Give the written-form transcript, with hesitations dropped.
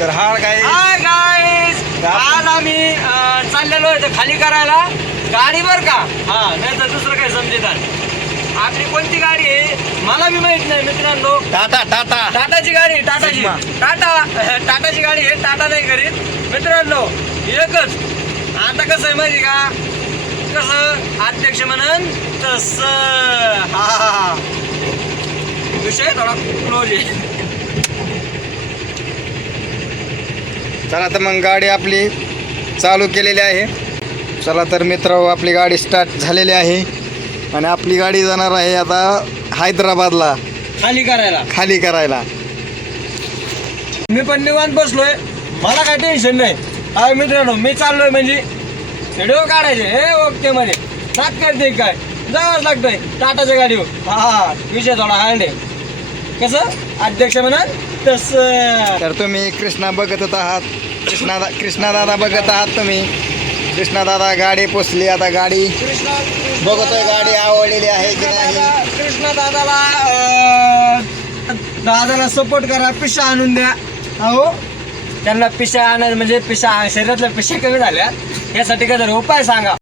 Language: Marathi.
तर हाय गाईस, आज आम्ही चाललेलो आहे खाली करायला गाडी बर का. हा नाही तर दुसरं काही समजतात. आपली कोणती गाडी आहे मला बी माहित नाही मित्रांनो. टाटाची गाडी, टाटाची गाडी आहे. टाटा नाही करीत मित्रांनो. एकच आता कसं आहे माहिती का, कसं अध्यक्ष म्हणून तसं. हा विषय थोडा क्लोज आहे. चला तर मग गाडी आपली चालू केलेली आहे. चला तर मित्र, आपली गाडी स्टार्ट झालेली आहे आणि आपली गाडी जाणार आहे आता हैदराबादला खाली करायला. मी पण निवांत बसलोय, मला काय टेन्शन नाही. हा मित्रांनो, मी चाललोय म्हणजे व्हिडिओ काढायचे हे ओके मध्ये साथ करते काय जावंच लागतंय टाटाच्या गाडीवर. हा विषय थोडा हार्ड आहे. कसं अध्यक्ष म्हणा तसं. तर तुम्ही कृष्णा बघत आहात, कृष्णा दादा बघत आहात तुम्ही. कृष्णा दादा गाडी पोचली. आता गाडी बघतोय, गाडी आवडलेली आहे की नाही. कृष्णा दादाला सपोर्ट करा, पिशा आणून द्या. हो त्यांना पिशा आणायला म्हणजे पिशा शरीरातल्या पिशा कमी झाल्या यासाठी काहीतरी उपाय सांगा.